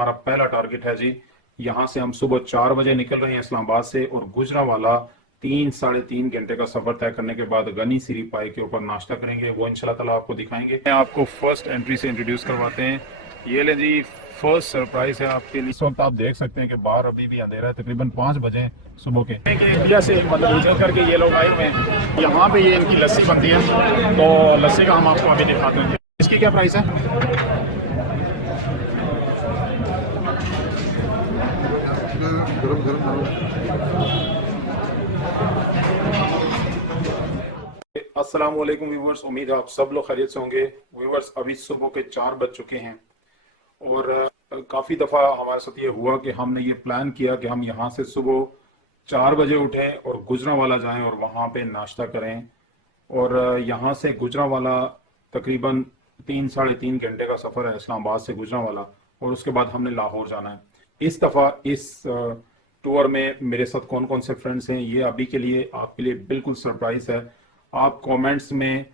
हमारा पहला टारगेट है जी। यहाँ से हम सुबह 4 बजे निकल रहे हैं इस्लामाबाद से और गुजरांवाला 3-3.5 घंटे का सफर तय करने के बाद गनी सिरी पाई के ऊपर नाश्ता करेंगे, वो इंशाल्लाह ताला आपको दिखाएंगे। आपको फर्स्ट एंट्री से इंट्रोड्यूस करवाते हैं। ये ले जी, फर्स्ट सरप्राइज है आपके लिए। इस वक्त आप देख सकते हैं कि बाहर अभी भी अंधेरा है, तकरीबन 5 बजे सुबह के। इंडिया से मतलब उजल करके ये लोग आए हुए हैं, यहाँ पे ये इनकी लस्सी बनती है, तो लस्सी का हम आपको अभी दिखाते हैं। इसकी क्या प्राइस है? अस्सलाम वालेकुम व्यूवर्स, उम्मीद है आप सब लोग खैरियत से होंगे। व्यूवर्स, अभी सुबह के 4 बज चुके हैं और काफ़ी दफ़ा हमारे साथ ये हुआ कि हमने ये प्लान किया कि हम यहाँ से सुबह 4 बजे उठें और गुजरांवाला जाएं और वहाँ पे नाश्ता करें। और यहाँ से गुजरांवाला तकरीबन 3-3.5 घंटे का सफ़र है इस्लामाबाद से गुजरांवाला, और उसके बाद हमने लाहौर जाना है। इस दफ़ा इस टूर में मेरे साथ कौन कौन से फ्रेंड्स हैं ये अभी के लिए आपके लिए बिल्कुल सरप्राइज़ है। आप कमेंट्स में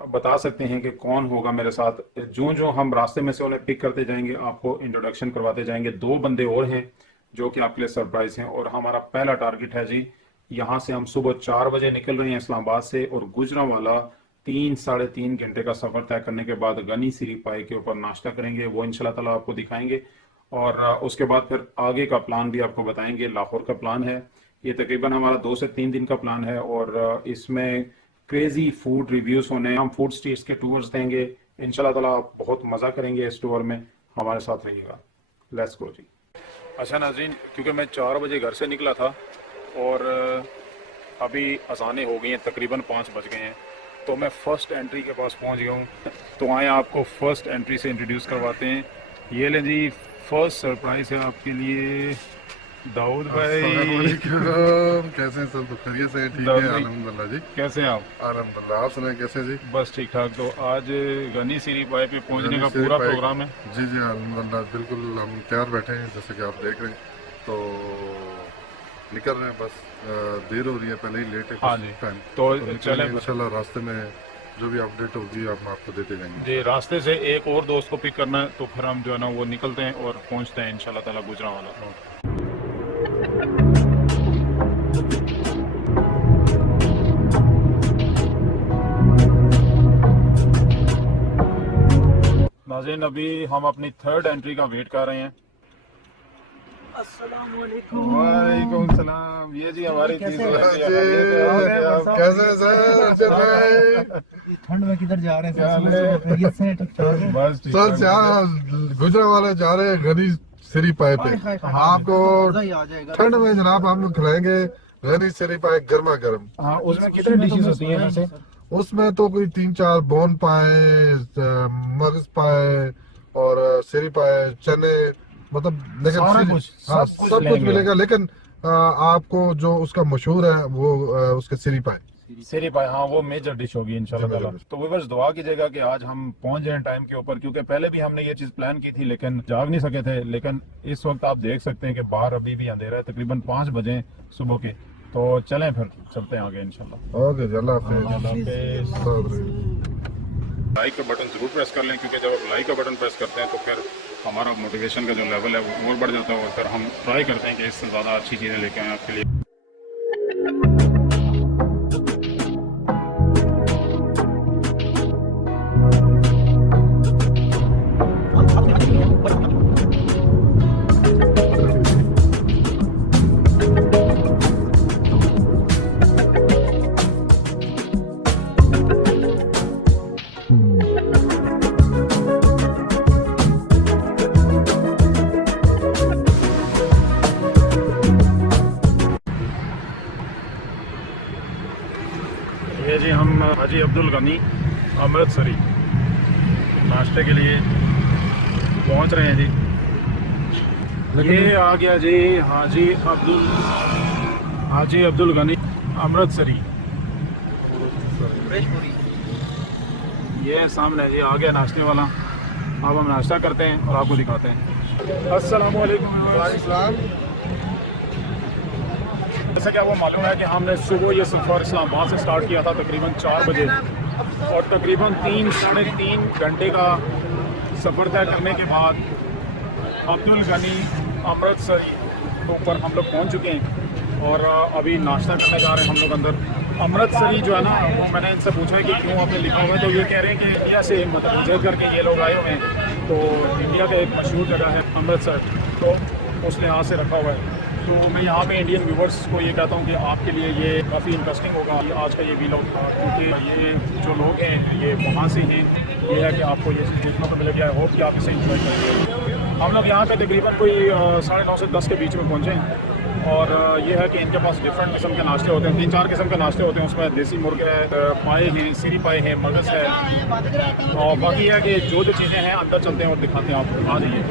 बता सकते हैं कि कौन होगा मेरे साथ। जो हम रास्ते में से उन्हें पिक करते जाएंगे, आपको इंट्रोडक्शन करवाते जाएंगे। 2 बंदे और हैं जो कि आपके लिए सरप्राइज हैं। और हमारा पहला टारगेट है जी, यहाँ से हम सुबह 4 बजे निकल रहे हैं इस्लामाबाद से और गुजरांवाला 3-3.5 घंटे का सफर तय करने के बाद गनी सिरी पाई के ऊपर नाश्ता करेंगे, वो इंशाल्लाह ताला आपको दिखाएंगे। और उसके बाद फिर आगे का प्लान भी आपको बताएंगे। लाहौर का प्लान है, ये तकरीबन हमारा 2 से 3 दिन का प्लान है और इसमें क्रेजी फूड रिव्यूज होने हैं। हम फूड स्ट्रीट्स के टूर्स देंगे इंशाल्लाह ताला, आप बहुत मज़ा करेंगे इस टूर में, हमारे साथ रहिएगा। लेट्स गो जी। अच्छा नाज़रीन, क्योंकि मैं 4 बजे घर से निकला था और अभी अज़ानें हो गई हैं, तकरीबन 5 बज गए हैं, तो मैं फ़र्स्ट एंट्री के पास पहुंच गया हूं। तो आए आपको फ़र्स्ट एंट्री से इंट्रोड्यूस करवाते हैं। ये लें जी, फर्स्ट सरप्राइज है आपके लिए दाऊद भाई। कैसे हैं सब? खैरियत से? ठीक है अल्हम्दुलिल्लाह जी। कैसे हैं आप? अल्हम्दुलिल्लाह, आप सुनाए कैसे जी? बस ठीक ठाक। तो आज गनी सिरी पाई पे पहुंचने का पूरा प्रोग्राम है? जी जी अल्हम्दुलिल्लाह, बिल्कुल हम तैयार बैठे हैं, जैसे कि आप देख रहे हैं। तो निकल रहे हैं, बस देर हो रही है, पहले ही लेट है। हाँ जी, तो चले इंशाल्लाह रास्ते में जो भी अपडेट होगी हम आपको देते जाएंगे जी। रास्ते से एक और दोस्त को पिक करना है, तो फिर हम जो है ना वो निकलते हैं और पहुंचते हैं इंशाल्लाह ताला गुजरांवाला। नाज़रीन, अभी हम अपनी 3rd एंट्री का वेट कर रहे हैं। अस्सलाम वालेकुम। वालेकुम सलाम। ये जी हमारी कैसे ठंड में किधर जा रहे हैं? बस सर गुजरांवाला जा रहे हैं गनी सिरी पाए पे। आपको ठंड में जनाब हम लोग खिलाएंगे गनी सिरी पाए गर्मा गर्म। हाँ, उसमें कितनी डिशेस होती हैं वैसे? उसमें तो कोई 3-4 बोन पाए, मगज पाए और सिरी पाए, चने, मतलब लेकिन सब कुछ मिलेगा। लेकिन आपको जो उसका मशहूर है वो उसके सिरी पाए। हाँ, वो मेजर डिश होगी इंशाल्लाह ताला। तो व्यूअर्स, दुआ कीजिएगा कि आज हम पहुंच जाएं टाइम के ऊपर, क्योंकि पहले भी हमने ये चीज प्लान की थी लेकिन जाग नहीं सके थे। लेकिन इस वक्त आप देख सकते हैं कि बाहर अभी भी अंधेरा है, तकरीबन 5 बजे सुबह के। तो चलें फिर चलते हैं आगे इंशाल्लाह। ओके, अल्लाह हाफिज़। लाइक का बटन जरूर प्रेस कर लें, क्योंकि जब आप लाइक का बटन प्रेस करते हैं तो फिर हमारा मोटिवेशन का जो लेवल है वो और बढ़ जाता है और फिर हम ट्राई करते हैं कि इससे ज़्यादा अच्छी चीज़ें लेके आएँ आपके लिए। ये जी, हम हाजी अब्दुल गनी अमृतसरी नाश्ते के लिए पहुंच रहे हैं जी। ये आ गया जी हाजी अब्दुल गनी अमृतसरी। ये सामने जी आ गया नाश्ते वाला। अब हम नाश्ता करते हैं और आपको दिखाते हैं। अस्सलाम वालेकुम। जैसा कि आपको मालूम है कि हमने सुबह ये सफ़र इस्लामाबाद से स्टार्ट किया था तकरीबन 4 बजे और तकरीबन 3-3.5 घंटे का सफ़र तय करने के बाद अब्दुल गनी अमृतसरी के ऊपर हम लोग पहुंच चुके हैं और अभी नाश्ता करने जा रहे हैं हम लोग अंदर। अमृतसरी जो है ना, वो मैंने इनसे पूछा है कि क्यों आपने लिखा हुआ है, तो ये कह रहे हैं कि इंडिया से मतलब विजिट करके ये लोग आए हुए हैं, तो इंडिया का एक मशहूर जगह है अमृतसर, तो उस लिहाज से रखा हुआ है। तो मैं यहाँ पे इंडियन व्यूवर्स को ये कहता हूँ कि आपके लिए ये काफ़ी इंटरेस्टिंग होगा आज का ये वीलॉग, क्योंकि ये जो लोग हैं ये वहाँ से हैं। ये है कि आपको ये चीज़ देखने को मिलेगी। आई होप कि आप इसे इंजॉय करेंगे। हम लोग यहाँ पे तकरीबन कोई 9:30 से 10 के बीच में पहुँचे हैं और ये है कि इनके पास डिफरेंट किस्म के नाश्ते होते हैं, 3-4 किस्म के नाश्ते होते हैं। उसमें देसी मुर्गे है, पाए हैं, सीरी पाए हैं, मगज़ है, और बाकी है कि जो चीज़ें हैं अंदर चलते हैं और दिखाते हैं आपको। आ जाइए।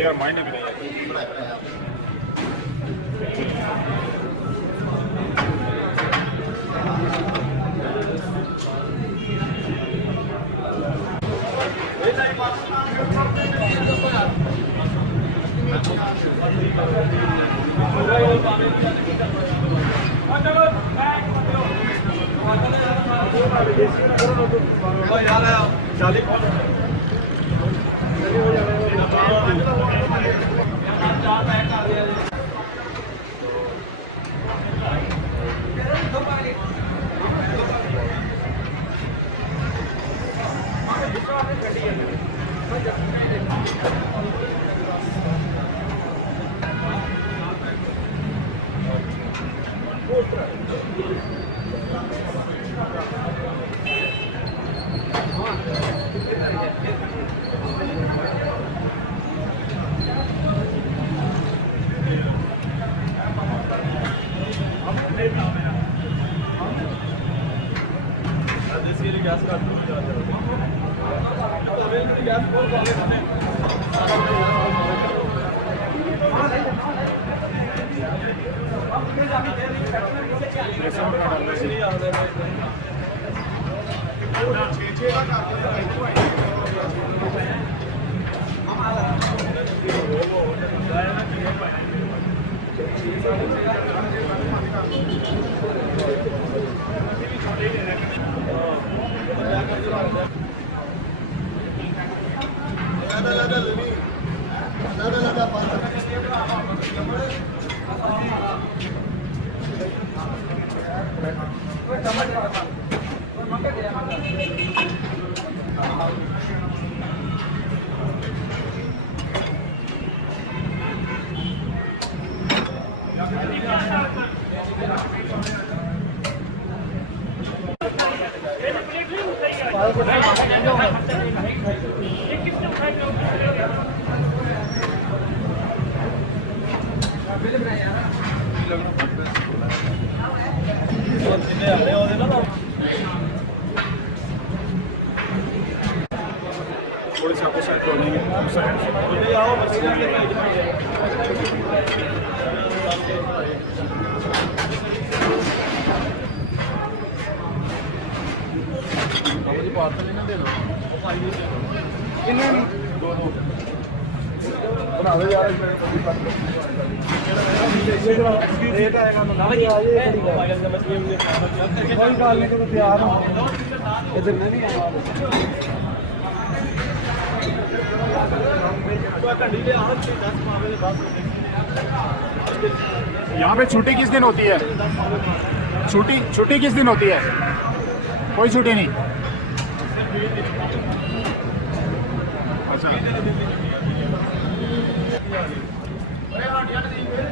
यार मायने भी नहीं है। थोड़े से आपको साइड कर देंगे। यहाँ पे छुट्टी किस दिन होती है? छुट्टी किस दिन होती है? कोई छुट्टी नहीं। अच्छा,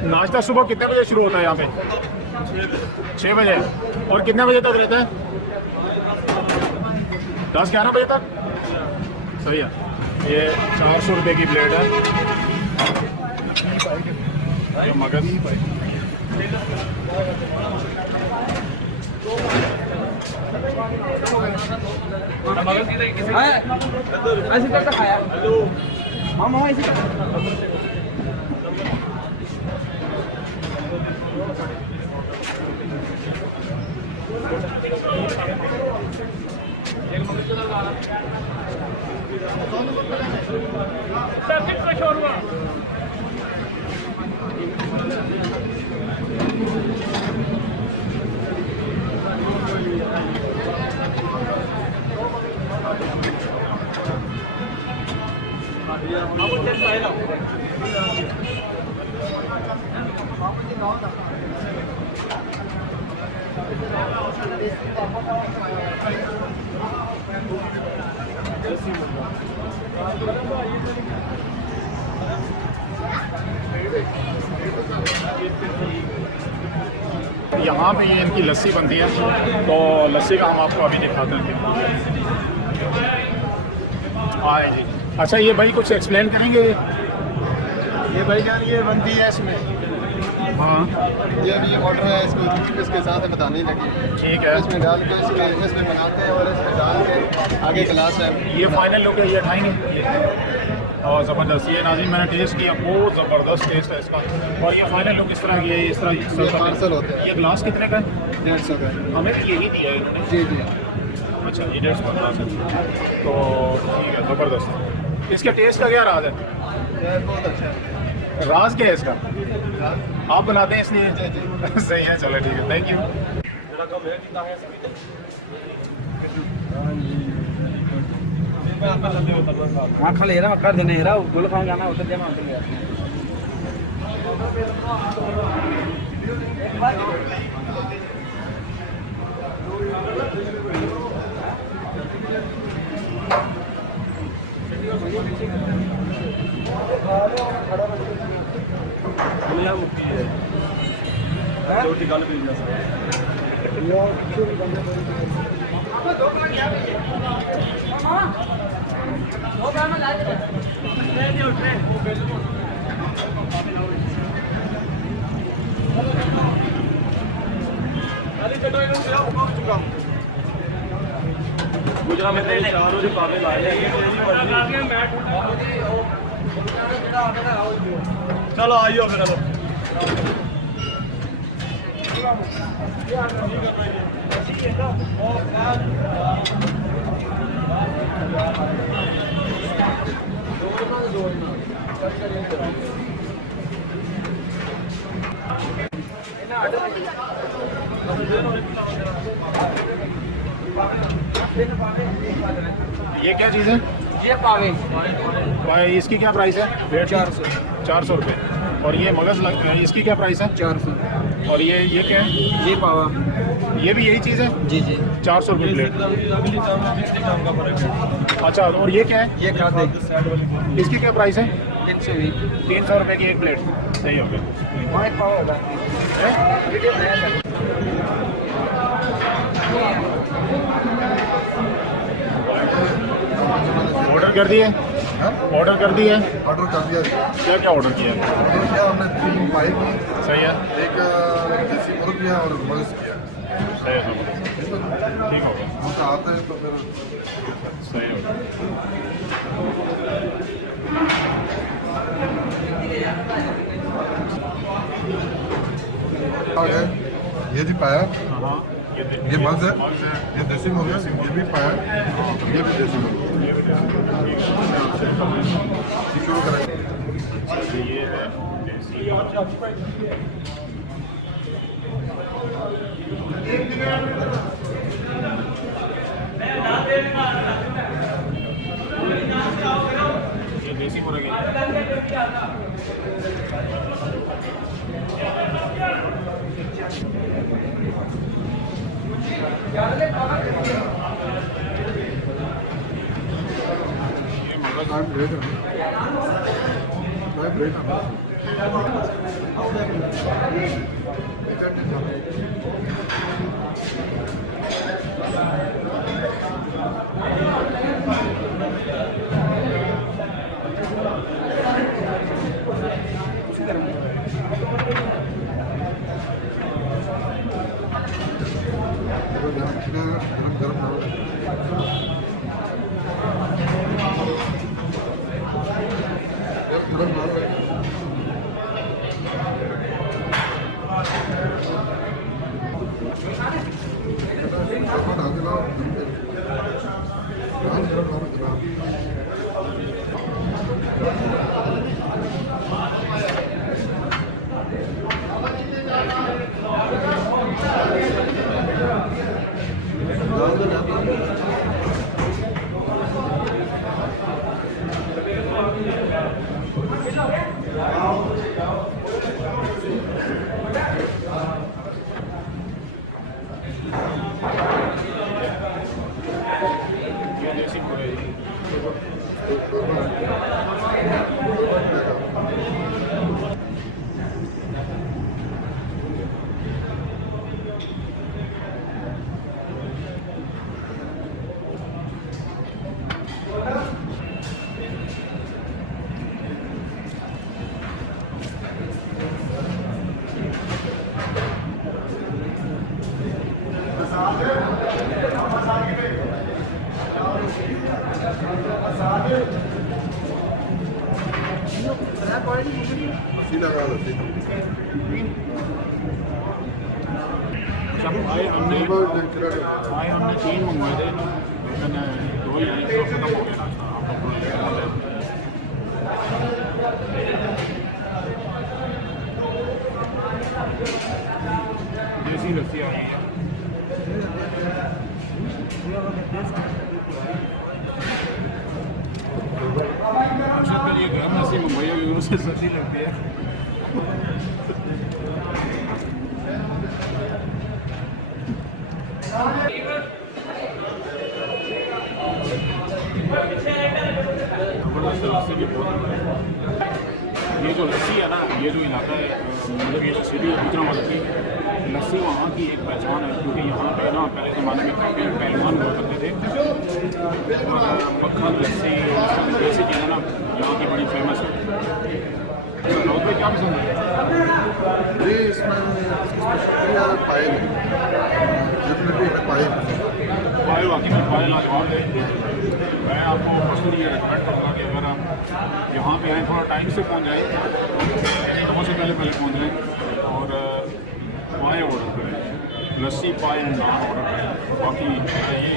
नाश्ता सुबह कितने बजे शुरू होता है यहाँ पे? 6 बजे। और कितने बजे तक रहता है? 10-11 बजे तक। सही है। ये 400 रुपये की प्लेट है। ये मगज ऐसे करता खाया मामा ऐसे यहाँ पे ये इनकी लस्सी बनती है, तो लस्सी का हम आपको अभी दिखाते हैं। हाँ जी। अच्छा, ये भाई कुछ एक्सप्लेन करेंगे? ये भाई जान ये बनती है इसमें। हाँ, ये अभी ऑर्डर है, इसको इसके साथ बताने लगे। ठीक है। इसमें डाल के इसमें बनाते हैं और इसमें डाल के आगे गिलास है। ये फाइनल लोग ये उठाएंगे। और ज़बरदस्त, ये नाज़रीन मैंने टेस्ट किया, बहुत ज़बरदस्त टेस्ट है इसका। और ये फाइनल लोग इस तरह ये पार्सल होते हैं। ये ग्लास कितने का है? 150 का। हमें भी यही दिया है इन्होंने। जी जी। अच्छा, ये 150 का ग्लास है। तो ठीक है, ज़बरदस्त। इसका टेस्ट का क्या राज है? ये बहुत अच्छा है। राज क्या है इसका? आप बनाते हैं इसलिए? सही है, चलो ठीक है, थैंक यू। हाँ खा ले रहा कर देने रहा गुल खाऊं जाना उधर जाना उधर ले रोटी गल भी जा गुजरा में 4 रोज पावे लाए चलो आइयो फिर ये क्या चीज़ है? ये पावे भाई इसकी क्या प्राइस है? 400 रुपये। और ये मगज इसकी क्या प्राइस है? 400 और ये क्या है? ये पावा ये भी यही चीज़ है? जी जी 400 रुपये प्लेट। अच्छा, और ये क्या है? ये खाते इसकी क्या प्राइस है? 120 300 रुपये की एक प्लेट। सही हो गया। वहाँ एक पावा होगा ऑर्डर कर दिए? ऑर्डर कर दिए? ऑर्डर कर दिया। क्या क्या ऑर्डर किया? ऑर्डर किया हमने 3 पाई की, सही है। एक देसी मुर्ग किया और मगज किया। सही हो गया, ठीक हो गया, मजा आता है तो फिर सही हो गया। ये जी पाया, हाँ, ये मर्ज है, ये देसी मुर्गा, ये भी पाया, ये भी देसी मुर्गा। शुरू करेंगे। ये है देसी। ये देसी मुर्गा हमने 3 मंगवाए थे, मैंने 2 ही लिए, तो खत्म हो गया नाश्ता। देसी लस्सी आ रही है। अरशद के लिए गर्म लस्सी मंगवाई होगी, उसे सर्दी लगती है। ये जो लस्सी है ना, ये जो इलाका है, मतलब ये लस्सी भी दूसरा वाला की लस्सी वहाँ की एक पहचान है, क्योंकि यहाँ पे ना पहले ज़माने में काफ़ी पहलवान हुआ करते थे, और मक्खन लस्सी जैसी चीज़ें ना यहाँ की बड़ी फेमस है। लोग को क्या पसंद है? जी इसमें पायल वाकई में पायल लाजवाब है। मैं आपको पर्सनली ये रिकमेंड करूँगा कि अगर आप यहाँ पे आएँ, थोड़ा टाइम से पहुँच जाए, सबसे पहले पहुँच जाएँ और पाए ऑर्डर करें, लस्सी पाए नान ऑर्डर करें। बाकी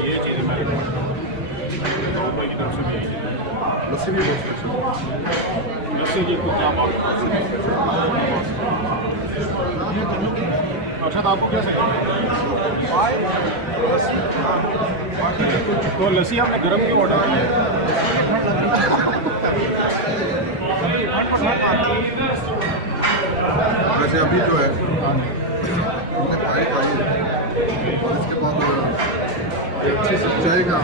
ये चीज़ें मैं रिकमेंड करूँगा की तरफ से भी। लस्सी भी बहुत अच्छी लस्सी की तो क्या बात। अच्छा, तो आपको क्या चाहिए? तो लस्सी आपने गर्म की ऑर्डर की है? वैसे अभी जो है हमने पाई खाई है और इसके बाद अच्छी से जाएगा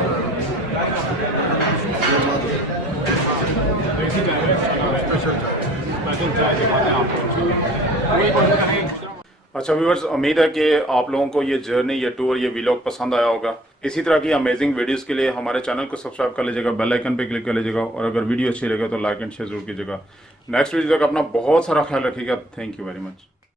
अच्छा व्यूअर्स, उम्मीद है कि आप लोगों को ये जर्नी, ये टूर, ये व्लॉग पसंद आया होगा। इसी तरह की अमेजिंग वीडियोस के लिए हमारे चैनल को सब्सक्राइब कर लीजिएगा, बेल आइकन पे क्लिक कर लीजिएगा, और अगर वीडियो अच्छी लगे तो लाइक एंड शेयर जरूर कीजिएगा। नेक्स्ट वीडियो तक अपना बहुत सारा ख्याल रखिएगा। Thank you very much.